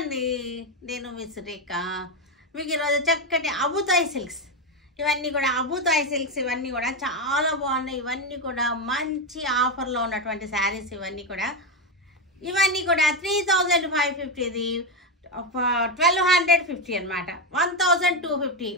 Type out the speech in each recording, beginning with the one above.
అండి, నేను మిస్ రేఖ. మీకు ఈరోజు చక్కటి అబుతాయి సిల్క్స్, ఇవన్నీ కూడా అబుతాయి సిల్క్స్, ఇవన్నీ కూడా చాలా బాగున్నాయి. ఇవన్నీ కూడా మంచి ఆఫర్లో ఉన్నటువంటి శారీస్. ఇవన్నీ కూడా 3550ది 1250 అనమాట. 1250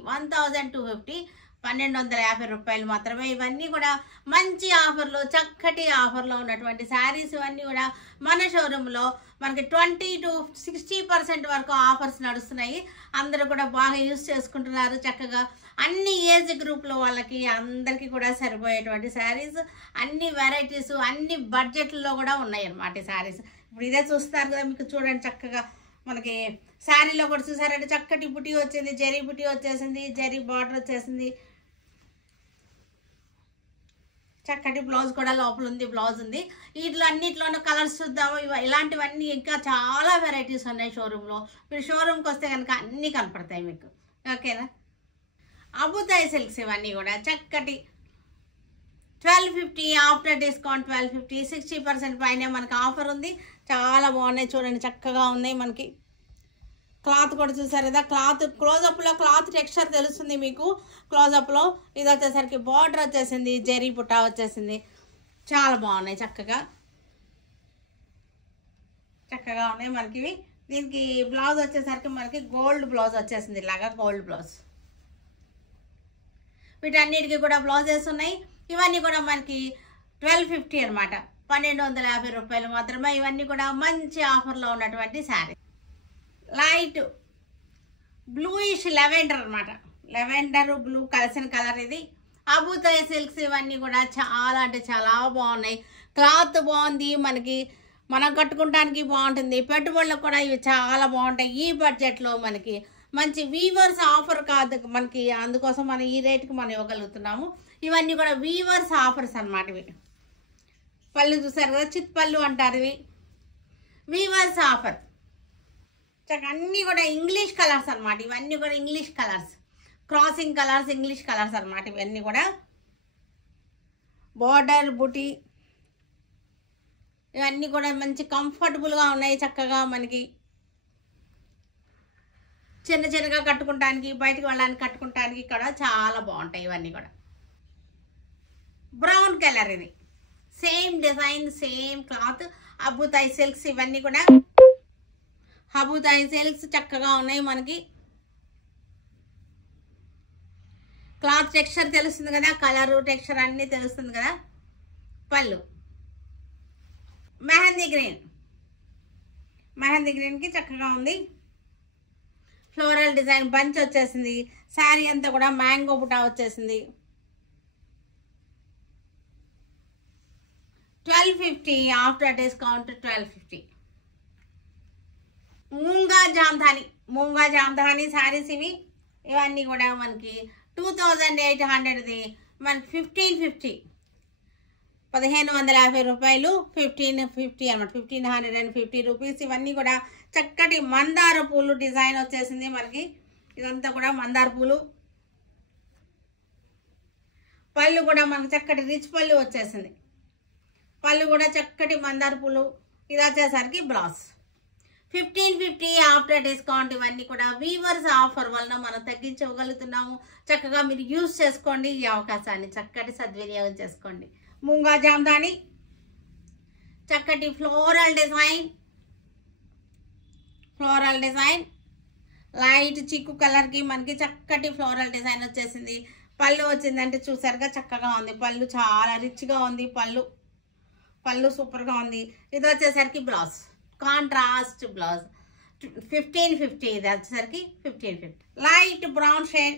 1250 రూపాయలు మాత్రమే. ఇవన్నీ కూడా మంచి ఆఫర్లో, చక్కటి ఆఫర్లో ఉన్నటువంటి శారీస్. ఇవన్నీ కూడా మన షోరూంలో మనకి 20 to 60% వరకు ఆఫర్స్ నడుస్తున్నాయి. అందరూ కూడా బాగా యూజ్ చేసుకుంటున్నారు. చక్కగా అన్ని ఏజ్ గ్రూప్లో వాళ్ళకి అందరికీ కూడా సరిపోయేటువంటి శారీస్, అన్ని వెరైటీస్, అన్ని బడ్జెట్లో కూడా ఉన్నాయి అన్నమాట ఈ శారీస్. ఇప్పుడు ఇదే చూస్తున్నారు కదా, మీకు చూడండి చక్కగా మనకి శారీలో కూడా చూసారంటే చక్కటి బుటీ వచ్చింది, జరీ బుటీ వచ్చేసింది, జరీ బార్డర్ వచ్చేసింది, చక్కటి బ్లౌజ్ కూడా లోపల ఉంది, బ్లౌజ్ ఉంది. వీటిలో అన్నిట్లోనూ కలర్స్ చూద్దాము. ఇలాంటివన్నీ ఇంకా చాలా వెరైటీస్ ఉన్నాయి షోరూంలో. మీరు షోరూమ్కి వస్తే కనుక అన్నీ కనపడతాయి మీకు. ఓకేనా? అబుతాయి సిల్క్స్ ఇవన్నీ కూడా చక్కటి 1250 ఆఫ్టర్ డిస్కౌంట్ 1250, 60% పైన మనకి ఆఫర్ ఉంది. చాలా బాగున్నాయి చూడండి, చక్కగా ఉన్నాయి. మనకి క్లాత్ కూడా చూసారు కదా, క్లాత్ క్లోజప్లో క్లాత్ టెక్స్చర్ తెలుస్తుంది మీకు. క్లోజప్లో ఇది వచ్చేసరికి బార్డర్ వచ్చేసింది, జరీ బుట్ట వచ్చేసింది. చాలా బాగున్నాయి, చక్కగా చక్కగా ఉన్నాయి మనకి. దీనికి బ్లౌజ్ వచ్చేసరికి మనకి గోల్డ్ బ్లౌజ్ వచ్చేసింది, ఇలాగా గోల్డ్ బ్లౌజ్. వీటన్నిటికీ కూడా బ్లౌజెస్ ఉన్నాయి. ఇవన్నీ కూడా మనకి 1250 అనమాట, 1250 రూపాయలు మాత్రమే. ఇవన్నీ కూడా మంచి ఆఫర్లో ఉన్నటువంటి శారీ. లైట్ బ్లూయిష్ లెవెండర్ అనమాట, లెవెండర్ బ్లూ కలిసిన కలర్ ఇది. అబుతాయి సిల్క్స్ ఇవన్నీ కూడా చాలా అంటే చాలా బాగున్నాయి. క్లాత్ బాగుంది, మనకి మనం కట్టుకోవడానికి బాగుంటుంది, పెట్టుబడులకు కూడా ఇవి చాలా బాగుంటాయి. ఈ బడ్జెట్లో మనకి మంచి వీవర్స్ ఆఫర్ కాదు మనకి, అందుకోసం మనం ఈ రేట్కి మనం ఇవ్వగలుగుతున్నాము. ఇవన్నీ కూడా వీవర్స్ ఆఫర్స్ అనమాట. ఇవి పళ్ళు చూసారు కదా, చిత్ పళ్ళు అంటారు, ఇవి వీవర్స్ ఆఫర్. అన్నీ కూడా ఇంగ్లీష్ కలర్స్ అనమాట. ఇవన్నీ కూడా English colours, crossing colours, English colours అనమాట. ఇవన్నీ కూడా బార్డర్ బుటీ, ఇవన్నీ కూడా మంచి కంఫర్టబుల్గా ఉన్నాయి. చక్కగా మనకి చిన్న చిన్నగా కట్టుకుంటానికి, బయటకు వెళ్ళడానికి కట్టుకుంటానికి కూడా చాలా బాగుంటాయి. ఇవన్నీ కూడా బ్రౌన్ కలర్, ఇది సేమ్ డిజైన్, సేమ్ క్లాత్. అబుతాయి సిల్క్స్ ఇవన్నీ కూడా అబుతాయి సిల్క్స్ చక్కగా ఉన్నాయి. మనకి క్లాత్ టెక్స్చర్ తెలుస్తుంది కదా, కలరు టెక్స్చర్ అన్నీ తెలుస్తుంది కదా. పళ్ళు మెహందీ గ్రీన్, మెహందీ గ్రీన్కి చక్కగా ఉంది. ఫ్లోరల్ డిజైన్ బంచ్ వచ్చేసింది. శారీ అంతా కూడా మ్యాంగో బుటా వచ్చేసింది. 1250 ఆఫ్టర్ డిస్కౌంట్ 1250. మూంగా జామ్ధాని శారీస్ ఇవి. ఇవన్నీ కూడా మనకి 2800ది మనకి 1550, 1550 రూపాయలు, 1550 అనమాట, 1550 రూపీస్. ఇవన్నీ కూడా చక్కటి మందార పూలు డిజైన్ వచ్చేసింది మనకి. ఇదంతా కూడా మందార పూలు. పళ్ళు కూడా మనకి చక్కటి రిచ్ పళ్ళు వచ్చేసింది. పళ్ళు కూడా చక్కటి మందార పూలు. ఇది వచ్చేసరికి బ్లౌజ్ 1550 ఆఫ్టర్ డిస్కౌంట్. ఇవన్నీ కూడా వీవర్స్ ఆఫర్ వలన మనం తగ్గించగలుగుతున్నాము. చక్కగా మీరు యూజ్ చేసుకోండి ఈ అవకాశాన్ని, చక్కటి సద్వినియోగం చేసుకోండి. మూంగా జామ్దాని చక్కటి ఫ్లోరల్ డిజైన్, లైట్ చిక్కు కలర్కి మనకి చక్కటి ఫ్లోరల్ డిజైన్ వచ్చేసింది. పళ్ళు వచ్చిందంటే చూసారుగా చక్కగా ఉంది. పళ్ళు చాలా రిచ్గా ఉంది. పళ్ళు సూపర్గా ఉంది. ఇది వచ్చేసరికి బ్లౌజ్, కాంట్రాస్ట్ బ్లౌజ్ 1550. ఇది వచ్చేసరికి 1550. లైట్ బ్రౌన్ షేడ్,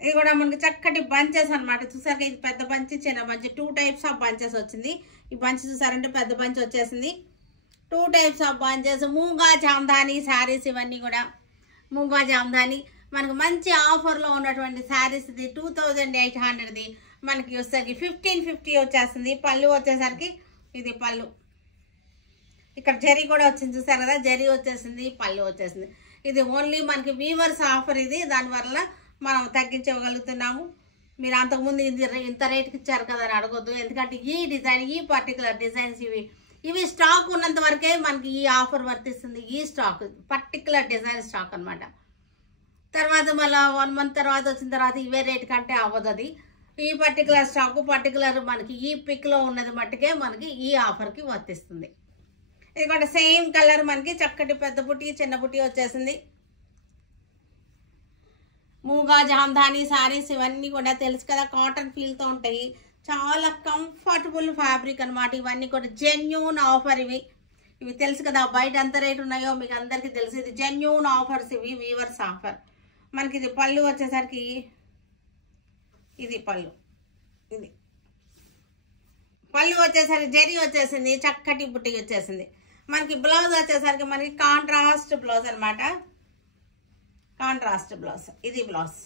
ఇది కూడా మనకి చక్కటి బంచెస్ అనమాట. చూసారు ఇది పెద్ద బంచ్, చిన్న బంచ్, 2 టైప్స్ ఆఫ్ బంచెస్ వచ్చింది. ఈ బంచ్ చూసారంటే పెద్ద బంచ్ వచ్చేసింది. 2 types of bunches. మూంగా Jamdani saris ఇవన్నీ కూడా మూంగా జామ్దాని మనకు మంచి ఆఫర్లో ఉన్నటువంటి శారీస్. ఇది 2800ది మనకి వచ్చేసరికి 1550 వచ్చేస్తుంది. పళ్ళు వచ్చేసరికి ఇది పళ్ళు, ఇక్కడ జరీ కూడా వచ్చింది చూసారు కదా, జరీ వచ్చేసింది, పళ్ళు వచ్చేసింది. ఇది ఓన్లీ మనకి వీవర్స్ ఆఫర్. ఇది దానివల్ల మనం తగ్గించగలుగుతున్నాము. మీరు అంతకుముందు ఇంత రేట్కి ఇచ్చారు కదా అని అడగొద్దు. ఎందుకంటే ఈ డిజైన్, ఈ పర్టికులర్ డిజైన్స్ ఇవి ఇవి స్టాక్ ఉన్నంత వరకే మనకి ఈ ఆఫర్ వర్తిస్తుంది. ఈ స్టాక్ పర్టికులర్ డిజైన్ స్టాక్ అనమాట. తర్వాత మళ్ళీ 1 month తర్వాత వచ్చిన తర్వాత ఇవే రేట్ కంటే అవ్వదు. అది ఈ పర్టికులర్ స్టాకు పర్టికులర్ మనకి ఈ పిక్లో ఉన్నది మట్టుకే మనకి ఈ ఆఫర్కి వర్తిస్తుంది. ఎందుకంటే సేమ్ కలర్ మనకి చక్కటి పెద్ద బుట్టి చిన్న బుట్టి వచ్చేసింది. మూగా జామ్దాని శారీస్ ఇవన్నీ కూడా తెలుసు కదా, కాటన్ ఫీల్తో ఉంటాయి. చాలా కంఫర్టబుల్ ఫ్యాబ్రిక్ అనమాట. ఇవన్నీ కూడా జెన్యూన్ ఆఫర్. ఇవి తెలుసు కదా, బయట ఎంత రేట్ ఉన్నాయో మీకు అందరికీ తెలుసు. ఇది జెన్యూన్ ఆఫర్స్, ఇవి వీవర్స్ ఆఫర్. మనకి ఇది పళ్ళు వచ్చేసరికి ఇది పళ్ళు, ఇది పళ్ళు వచ్చేసరికి జరీ వచ్చేసింది, చక్కటి బుట్టి వచ్చేసింది. మనకి బ్లౌజ్ వచ్చేసరికి మనకి కాంట్రాస్ట్ బ్లౌజ్ అనమాట. కాంట్రాస్ట్ బ్లౌజ్, ఇది బ్లౌజ్.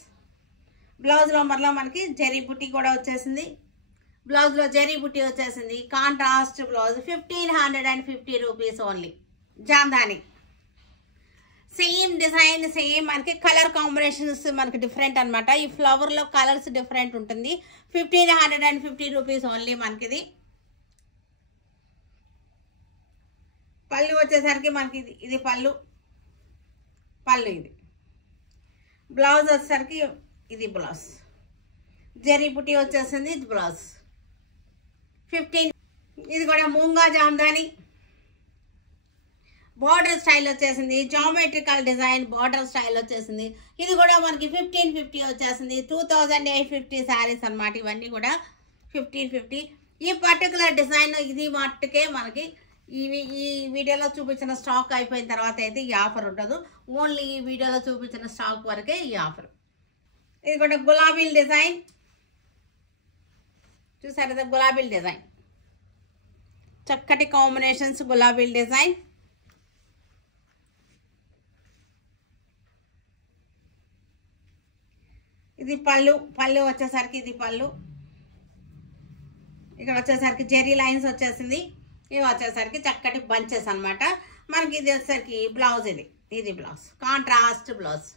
బ్లౌజ్లో మరలా మనకి జరీ బుట్టి కూడా వచ్చేసింది. బ్లౌజ్లో జరీ బుట్టి వచ్చేసింది. Contrast blouse 1550 rupees only. Jamdani same design, same మనకి కలర్ కాంబినేషన్స్ మనకి డిఫరెంట్ అనమాట. ఈ ఫ్లవర్లో కలర్స్ డిఫరెంట్ ఉంటుంది. 1550 రూపీస్ ఓన్లీ మనకిది. పళ్ళు వచ్చేసరికి మనకి ఇది పళ్ళు, ఇది బ్లౌజ్ వచ్చేసరికి ఇది బ్లౌజ్. జరీ బుట్టి వచ్చేసింది, ఇది బ్లౌజ్ 15. ఇది కూడా మూంగా జామ్దాని బార్డర్ స్టైల్ వచ్చేసింది. జామెట్రికల్ డిజైన్ బార్డర్ స్టైల్ వచ్చేసింది. ఇది కూడా మనకి 1550 వచ్చేసింది. 2850 శారీస్ అనమాట. ఇవన్నీ కూడా 1550. ఈ పర్టికులర్ డిజైన్ ఇది మట్టుకే మనకి ఈ వీడియోలో చూపించిన స్టాక్ అయిపోయిన తర్వాత అయితే ఈ ఆఫర్ ఉండదు. ఓన్లీ ఈ వీడియోలో చూపించిన స్టాక్ వరకే ఈ ఆఫర్. ఇది కూడా గులాబీల డిజైన్ చూసారు కదా, గులాబీల డిజైన్ చక్కటి కాంబినేషన్స్, గులాబీల డిజైన్. ఇది పళ్ళు వచ్చేసరికి ఇది పళ్ళు. ఇక్కడ వచ్చేసరికి జెరీ లైన్స్ వచ్చేసింది. ఇవి వచ్చేసరికి చక్కటి బంచెస్ అనమాట. మనకి ఇది వచ్చేసరికి బ్లౌజ్, ఇది బ్లౌజ్ కాంట్రాస్ట్ బ్లౌజ్.